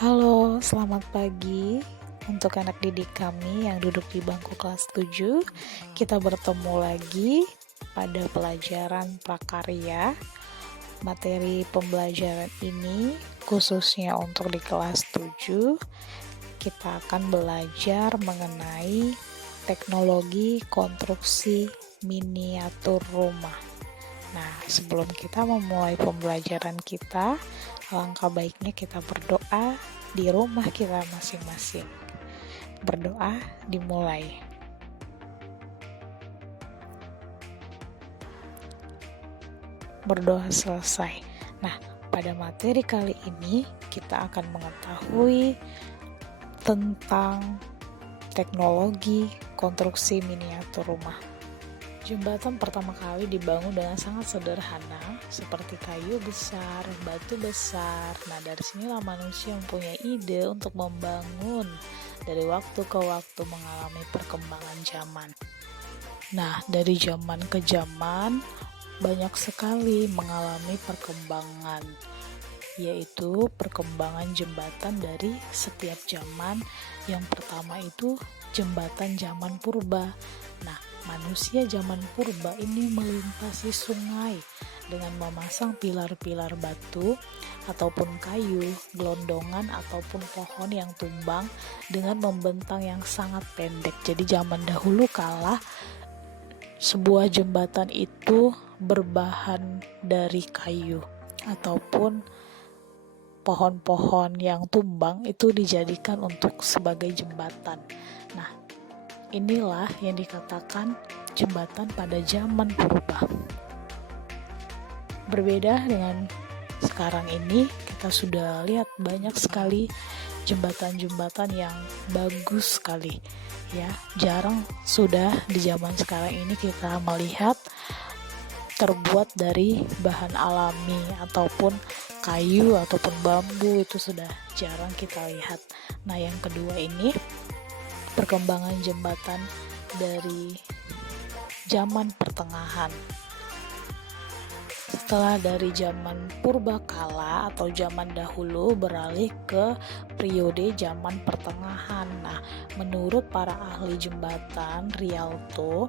Halo, selamat pagi untuk anak didik kami yang duduk di bangku kelas 7. Kita bertemu lagi pada pelajaran prakarya. Materi pembelajaran ini khususnya untuk di kelas 7, kita akan belajar mengenai teknologi konstruksi miniatur rumah. Nah, sebelum kita memulai pembelajaran kita, alangkah baiknya kita berdoa di rumah kita masing-masing. Berdoa dimulai. Berdoa selesai. Nah, pada materi kali ini kita akan mengetahui tentang teknologi konstruksi miniatur rumah. Jembatan pertama kali dibangun dengan sangat sederhana, seperti kayu besar, batu besar. Nah, dari sinilah manusia mempunyai ide untuk membangun dari waktu ke waktu mengalami perkembangan zaman. Nah, dari zaman ke zaman, banyak sekali mengalami perkembangan, yaitu perkembangan jembatan dari setiap zaman. Yang pertama itu jembatan zaman purba. Nah, manusia zaman purba ini melintasi sungai dengan memasang pilar-pilar batu ataupun kayu, gelondongan ataupun pohon yang tumbang dengan membentang yang sangat pendek. Jadi zaman dahulu kala sebuah jembatan itu berbahan dari kayu ataupun pohon-pohon yang tumbang itu dijadikan untuk sebagai jembatan. Nah, inilah yang dikatakan jembatan pada zaman purba. Berbeda dengan sekarang ini, kita sudah lihat banyak sekali jembatan-jembatan yang bagus sekali. Ya, jarang sudah di zaman sekarang ini kita melihat terbuat dari bahan alami ataupun kayu ataupun bambu, itu sudah jarang kita lihat. Nah, yang kedua ini perkembangan jembatan dari zaman pertengahan. Setelah dari zaman purbakala atau zaman dahulu beralih ke periode zaman pertengahan. Nah, menurut para ahli jembatan Rialto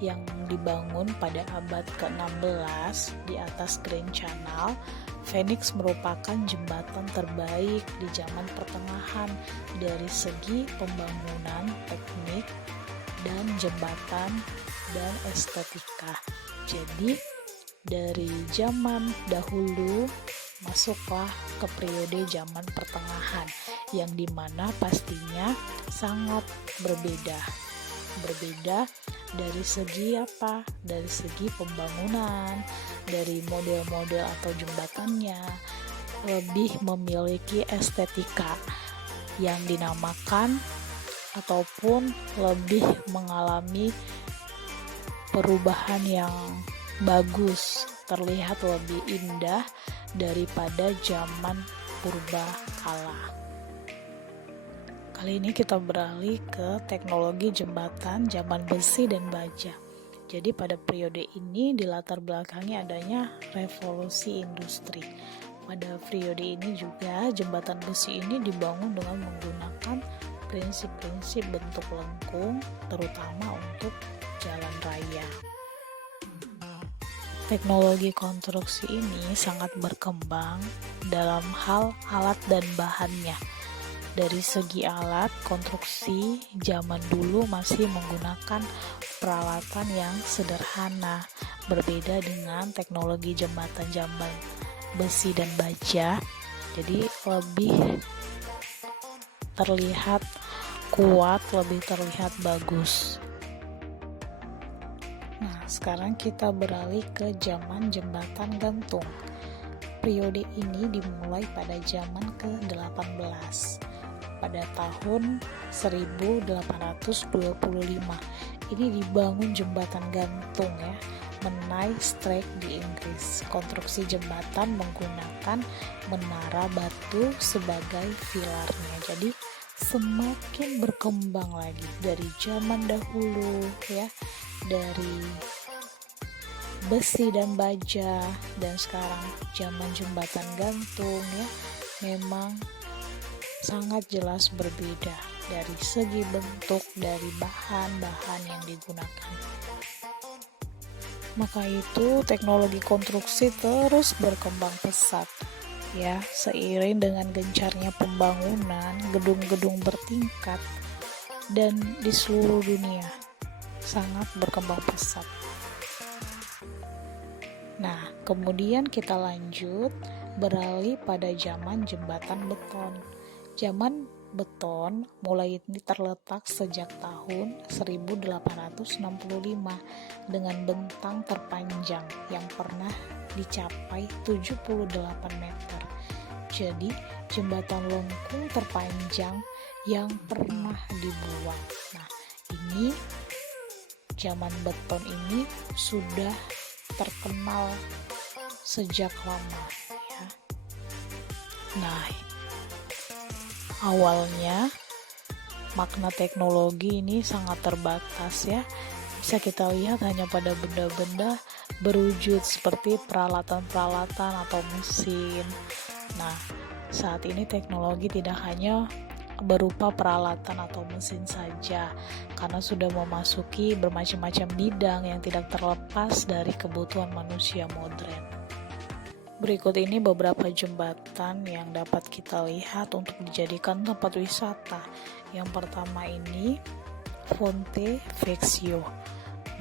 yang dibangun pada abad ke-16 di atas Grand Canal, Phoenix merupakan jembatan terbaik di zaman pertengahan dari segi pembangunan teknik dan jembatan dan estetika. Jadi dari zaman dahulu masuklah ke periode zaman pertengahan yang dimana pastinya sangat berbeda dari segi apa? Dari segi pembangunan, dari model-model atau jembatannya, lebih memiliki estetika yang dinamakan ataupun lebih mengalami perubahan yang bagus, terlihat lebih indah daripada zaman purba kala. Kali ini kita beralih ke teknologi jembatan zaman besi dan baja. Jadi pada periode ini dilatar belakangi adanya revolusi industri. Pada periode ini juga jembatan besi ini dibangun dengan menggunakan prinsip-prinsip bentuk lengkung, terutama untuk jalan raya. Teknologi konstruksi ini sangat berkembang dalam hal alat dan bahannya. Dari segi alat, konstruksi zaman dulu masih menggunakan peralatan yang sederhana, berbeda dengan teknologi jembatan zaman besi dan baja. Jadi lebih terlihat kuat, lebih terlihat bagus. Nah, sekarang kita beralih ke zaman jembatan gantung. Periode ini dimulai pada zaman ke-18. Pada tahun 1825 ini dibangun jembatan gantung ya, Menai Strait di Inggris. Konstruksi jembatan menggunakan menara batu sebagai pilarnya. Jadi semakin berkembang lagi dari zaman dahulu ya, dari besi dan baja, dan sekarang zaman jembatan gantung ya, memang sangat jelas berbeda dari segi bentuk dari bahan-bahan yang digunakan. Maka itu teknologi konstruksi terus berkembang pesat ya, seiring dengan gencarnya pembangunan gedung-gedung bertingkat dan di seluruh dunia sangat berkembang pesat. Nah, kemudian kita lanjut beralih pada zaman jembatan beton. Zaman beton mulai terletak sejak tahun 1865 dengan bentang terpanjang yang pernah dicapai 78 meter. Jadi, jembatan lengkung terpanjang yang pernah dibuat. Nah, ini zaman beton ini sudah terkenal sejak lama ya. Nah, awalnya makna teknologi ini sangat terbatas ya. Bisa kita lihat hanya pada benda-benda berwujud seperti peralatan-peralatan atau mesin. Nah, saat ini teknologi tidak hanya berupa peralatan atau mesin saja, karena sudah memasuki bermacam-macam bidang yang tidak terlepas dari kebutuhan manusia modern. Berikut ini beberapa jembatan yang dapat kita lihat untuk dijadikan tempat wisata. Yang pertama ini Ponte Vecchio,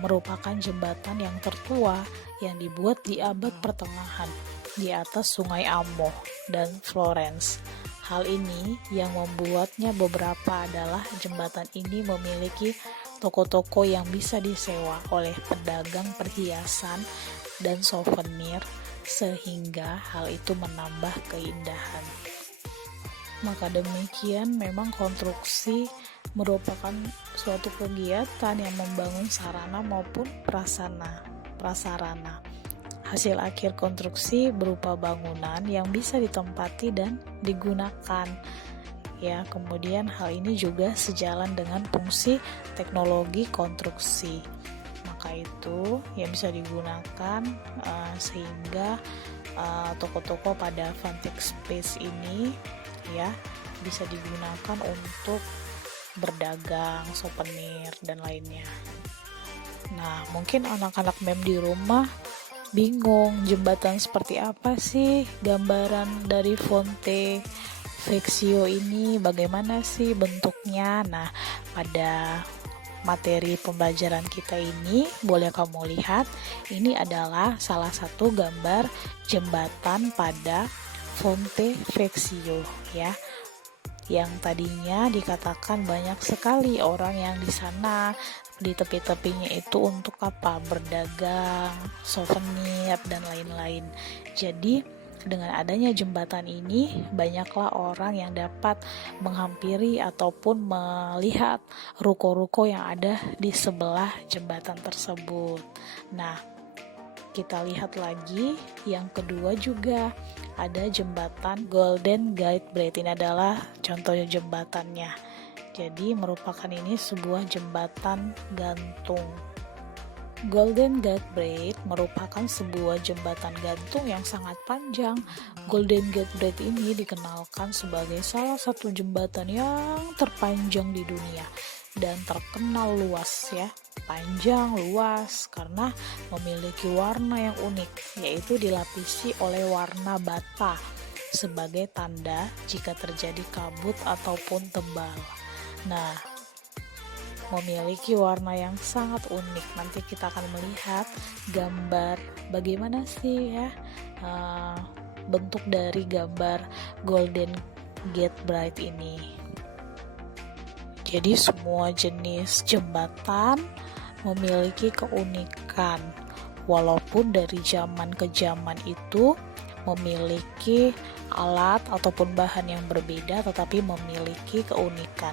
merupakan jembatan yang tertua yang dibuat di abad pertengahan di atas Sungai Amo dan Florence. Hal ini yang membuatnya beberapa adalah jembatan ini memiliki toko-toko yang bisa disewa oleh pedagang perhiasan dan souvenir, sehingga hal itu menambah keindahan. Maka demikian, memang konstruksi merupakan suatu kegiatan yang membangun sarana maupun prasarana. Hasil akhir konstruksi berupa bangunan yang bisa ditempati dan digunakan. Ya, kemudian hal ini juga sejalan dengan fungsi teknologi konstruksi. Maka itu yang bisa digunakan sehingga toko-toko pada Vantage Space ini ya bisa digunakan untuk berdagang, souvenir dan lainnya. Nah, mungkin anak-anak mem di rumah bingung jembatan seperti apa sih, gambaran dari Ponte Vecchio ini bagaimana sih bentuknya. Nah, pada materi pembelajaran kita ini boleh kamu lihat, ini adalah salah satu gambar jembatan pada Ponte Vecchio ya, yang tadinya dikatakan banyak sekali orang yang di sana, di tepi-tepinya itu untuk apa? Berdagang, souvenir dan lain-lain. Jadi dengan adanya jembatan ini, banyaklah orang yang dapat menghampiri ataupun melihat ruko-ruko yang ada di sebelah jembatan tersebut. Nah, kita lihat lagi yang kedua juga ada jembatan Golden Gate Bridge. Ini adalah contohnya jembatannya. Jadi merupakan ini sebuah jembatan gantung. Golden Gate Bridge merupakan sebuah jembatan gantung yang sangat panjang. Golden Gate Bridge ini dikenalkan sebagai salah satu jembatan yang terpanjang di dunia dan terkenal luas ya, panjang luas karena memiliki warna yang unik, yaitu dilapisi oleh warna bata sebagai tanda jika terjadi kabut ataupun tebal. Nah, memiliki warna yang sangat unik. Nanti kita akan melihat gambar bagaimana sih ya bentuk dari gambar Golden Gate Bridge ini. Jadi semua jenis jembatan memiliki keunikan, walaupun dari zaman ke zaman itu memiliki alat ataupun bahan yang berbeda, tetapi memiliki keunikan.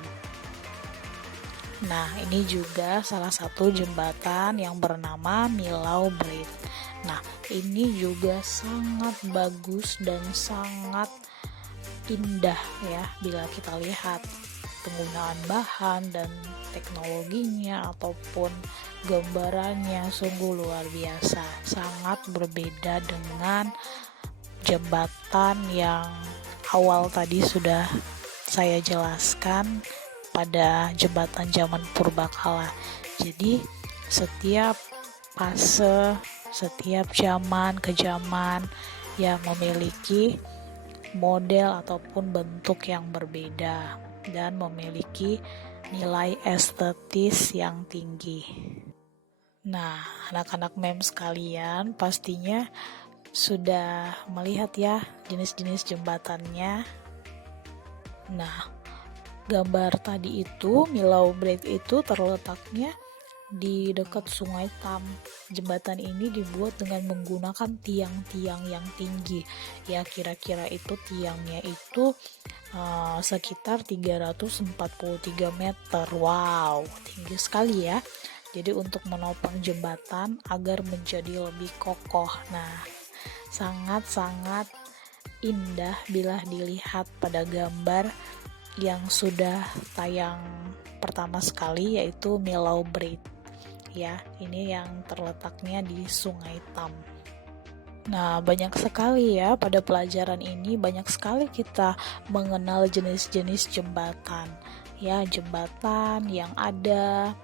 Nah, ini juga salah satu jembatan yang bernama Millau Bridge. Nah, ini juga sangat bagus dan sangat indah ya bila kita lihat penggunaan bahan dan teknologinya ataupun gambarannya sungguh luar biasa. Sangat berbeda dengan jembatan yang awal tadi sudah saya jelaskan pada jembatan zaman purbakala. Jadi setiap fase, setiap zaman ke zaman ya memiliki model ataupun bentuk yang berbeda dan memiliki nilai estetis yang tinggi. Nah, anak-anak mem sekalian pastinya sudah melihat ya jenis-jenis jembatannya. Nah, gambar tadi itu Millau Bridge itu terletaknya di dekat Sungai Tam. Jembatan ini dibuat dengan menggunakan tiang-tiang yang tinggi. Ya, kira-kira itu tiangnya itu sekitar 343 meter. Wow, tinggi sekali ya. Jadi untuk menopang jembatan agar menjadi lebih kokoh. Nah, sangat-sangat indah bila dilihat pada gambar yang sudah tayang pertama sekali, yaitu Millau Bridge. Ya, ini yang terletaknya di Sungai Tam. Nah, banyak sekali ya pada pelajaran ini, banyak sekali kita mengenal jenis-jenis jembatan. Ya, jembatan yang ada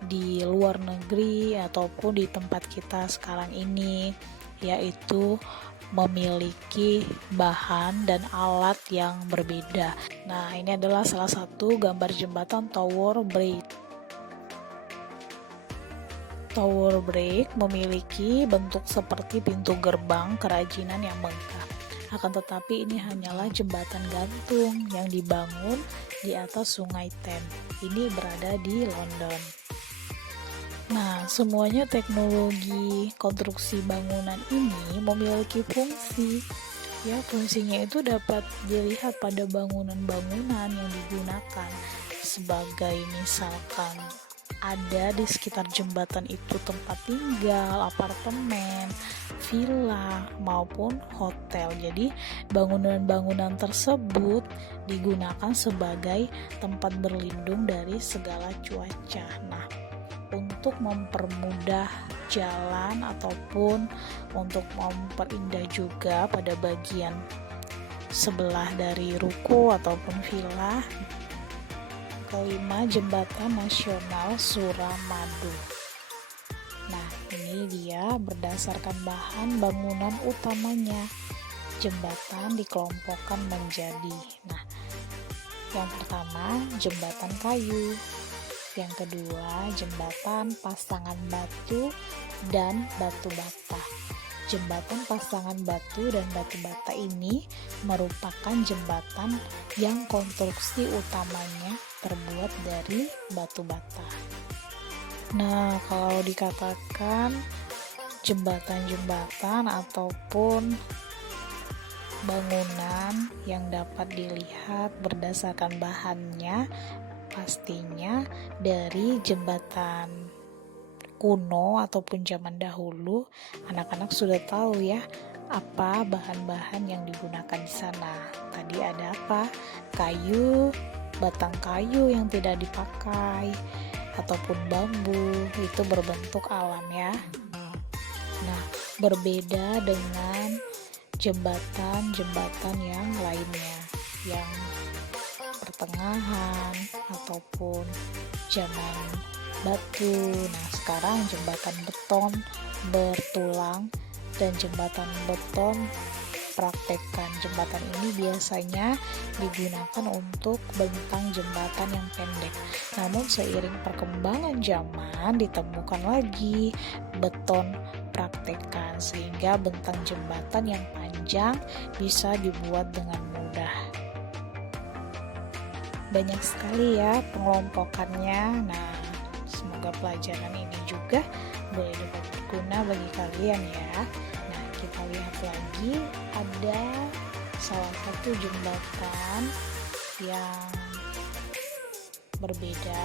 di luar negeri ataupun di tempat kita sekarang ini, yaitu memiliki bahan dan alat yang berbeda. Nah, ini adalah salah satu gambar jembatan Tower Bridge. Tower Bridge memiliki bentuk seperti pintu gerbang kerajinan yang megah. Akan tetapi ini hanyalah jembatan gantung yang dibangun di atas Sungai Thames. Ini berada di London. Nah, semuanya teknologi konstruksi bangunan ini memiliki fungsi. Ya, fungsinya itu dapat dilihat pada bangunan-bangunan yang digunakan, sebagai misalkan ada di sekitar jembatan itu tempat tinggal, apartemen, villa, maupun hotel. Jadi bangunan-bangunan tersebut digunakan sebagai tempat berlindung dari segala cuaca. Nah, untuk mempermudah jalan ataupun untuk memperindah juga pada bagian sebelah dari ruko ataupun villa. Kelima, Jembatan Nasional Suramadu. Nah, ini dia berdasarkan bahan bangunan utamanya. Jembatan dikelompokkan menjadi, nah, yang pertama jembatan kayu, yang kedua jembatan pasangan batu dan batu bata. Jembatan pasangan batu dan batu bata ini merupakan jembatan yang konstruksi utamanya terbuat dari batu bata. Nah, kalau dikatakan jembatan-jembatan ataupun bangunan yang dapat dilihat berdasarkan bahannya, pastinya dari jembatan kuno ataupun zaman dahulu, anak-anak sudah tahu ya apa bahan-bahan yang digunakan di sana. Tadi ada apa? Kayu, batang kayu yang tidak dipakai, ataupun bambu, itu berbentuk alam ya. Nah, berbeda dengan jembatan-jembatan yang lainnya, yang pertengahan ataupun zaman batu. Nah, sekarang jembatan beton bertulang dan jembatan beton praktekkan. Jembatan ini biasanya digunakan untuk bentang jembatan yang pendek. Namun seiring perkembangan zaman ditemukan lagi beton praktekkan, sehingga bentang jembatan yang panjang bisa dibuat dengan mudah. Banyak sekali ya pengelompokannya. Nah, semoga pelajaran ini juga boleh dapat berguna bagi kalian ya. Nah, kita lihat lagi, ada salah satu jembatan yang berbeda,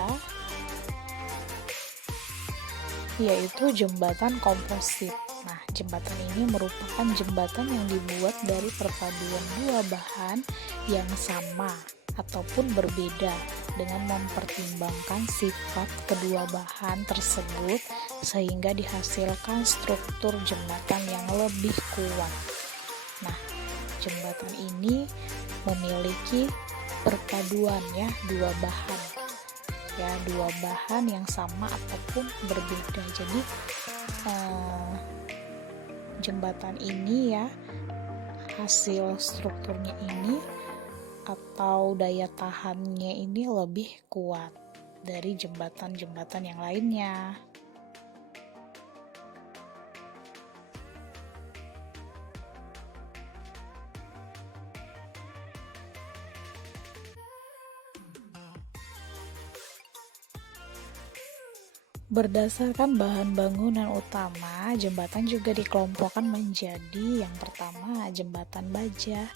yaitu jembatan komposit. Nah, jembatan ini merupakan jembatan yang dibuat dari perpaduan dua bahan yang sama ataupun berbeda dengan mempertimbangkan sifat kedua bahan tersebut sehingga dihasilkan struktur jembatan yang lebih kuat. Nah, jembatan ini memiliki perpaduan ya, dua bahan yang sama ataupun berbeda. Jadi jembatan ini ya, hasil strukturnya ini atau daya tahannya ini lebih kuat dari jembatan-jembatan yang lainnya. Berdasarkan bahan bangunan utama, jembatan juga dikelompokkan menjadi yang pertama jembatan baja.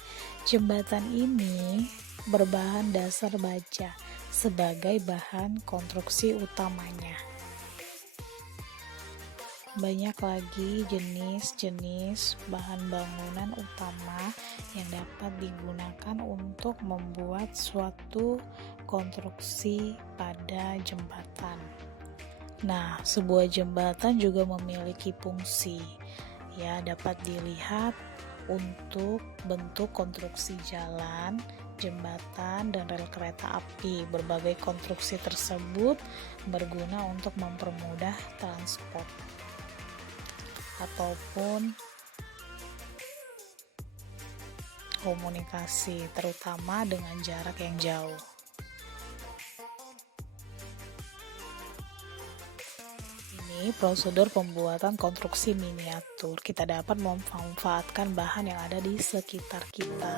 Jembatan ini berbahan dasar baja sebagai bahan konstruksi utamanya. Banyak lagi jenis-jenis bahan bangunan utama yang dapat digunakan untuk membuat suatu konstruksi pada jembatan. Nah, sebuah jembatan juga memiliki fungsi, ya, dapat dilihat untuk bentuk konstruksi jalan, jembatan, dan rel kereta api. Berbagai konstruksi tersebut berguna untuk mempermudah transport ataupun komunikasi, terutama dengan jarak yang jauh. Ini prosedur pembuatan konstruksi miniatur. Kita dapat memanfaatkan bahan yang ada di sekitar kita.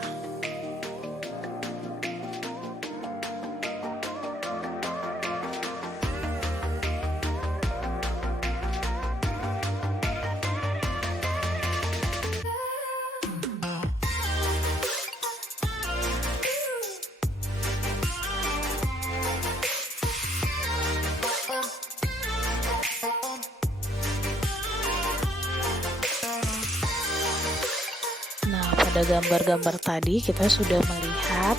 Pada gambar-gambar tadi kita sudah melihat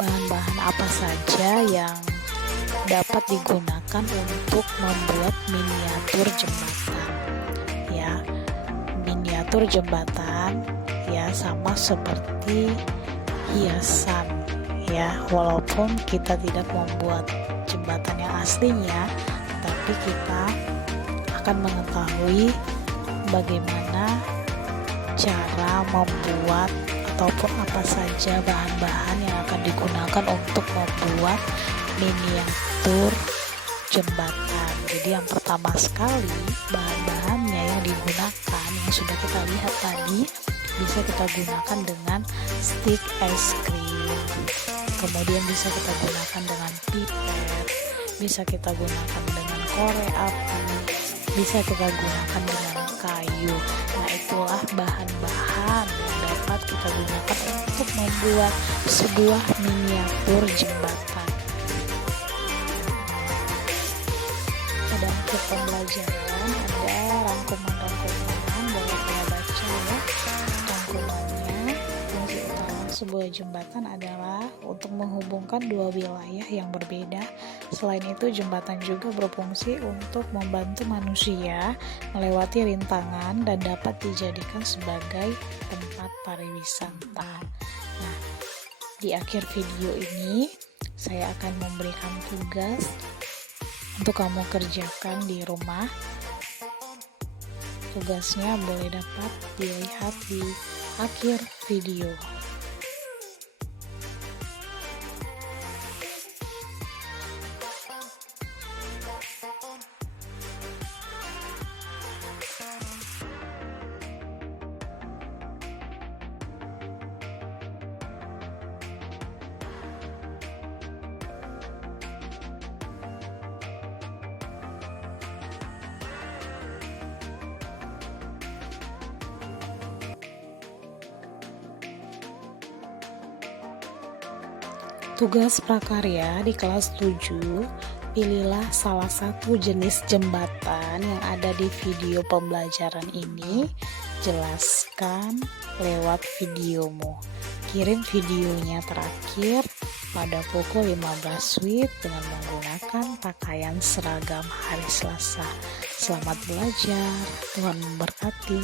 bahan-bahan apa saja yang dapat digunakan untuk membuat miniatur jembatan. Ya, miniatur jembatan ya sama seperti hiasan ya, walaupun kita tidak membuat jembatan yang aslinya, tapi kita akan mengetahui bagaimana cara membuat ataupun apa saja bahan-bahan yang akan digunakan untuk membuat miniatur jembatan. Jadi yang pertama sekali, bahan-bahannya yang digunakan yang sudah kita lihat tadi, bisa kita gunakan dengan stik es krim, kemudian bisa kita gunakan dengan pipet, bisa kita gunakan dengan korek api, bisa kita gunakan dengan kayu. Nah, itulah bahan-bahan yang dapat kita gunakan untuk membuat sebuah miniatur jembatan. Pada akhir pembelajaran ada rangkuman-rangkuman, boleh kita baca ya. Rangkumannya, fungsi utama sebuah jembatan adalah untuk menghubungkan dua wilayah yang berbeda. Selain itu, jembatan juga berfungsi untuk membantu manusia melewati rintangan dan dapat dijadikan sebagai tempat pariwisata. Nah, di akhir video ini saya akan memberikan tugas untuk kamu kerjakan di rumah. Tugasnya boleh dapat dilihat di akhir video. Tugas prakarya di kelas 7, pilihlah salah satu jenis jembatan yang ada di video pembelajaran ini. Jelaskan lewat videomu. Kirim videonya terakhir pada pukul 15 WIB dengan menggunakan pakaian seragam hari Selasa. Selamat belajar, Tuhan memberkati.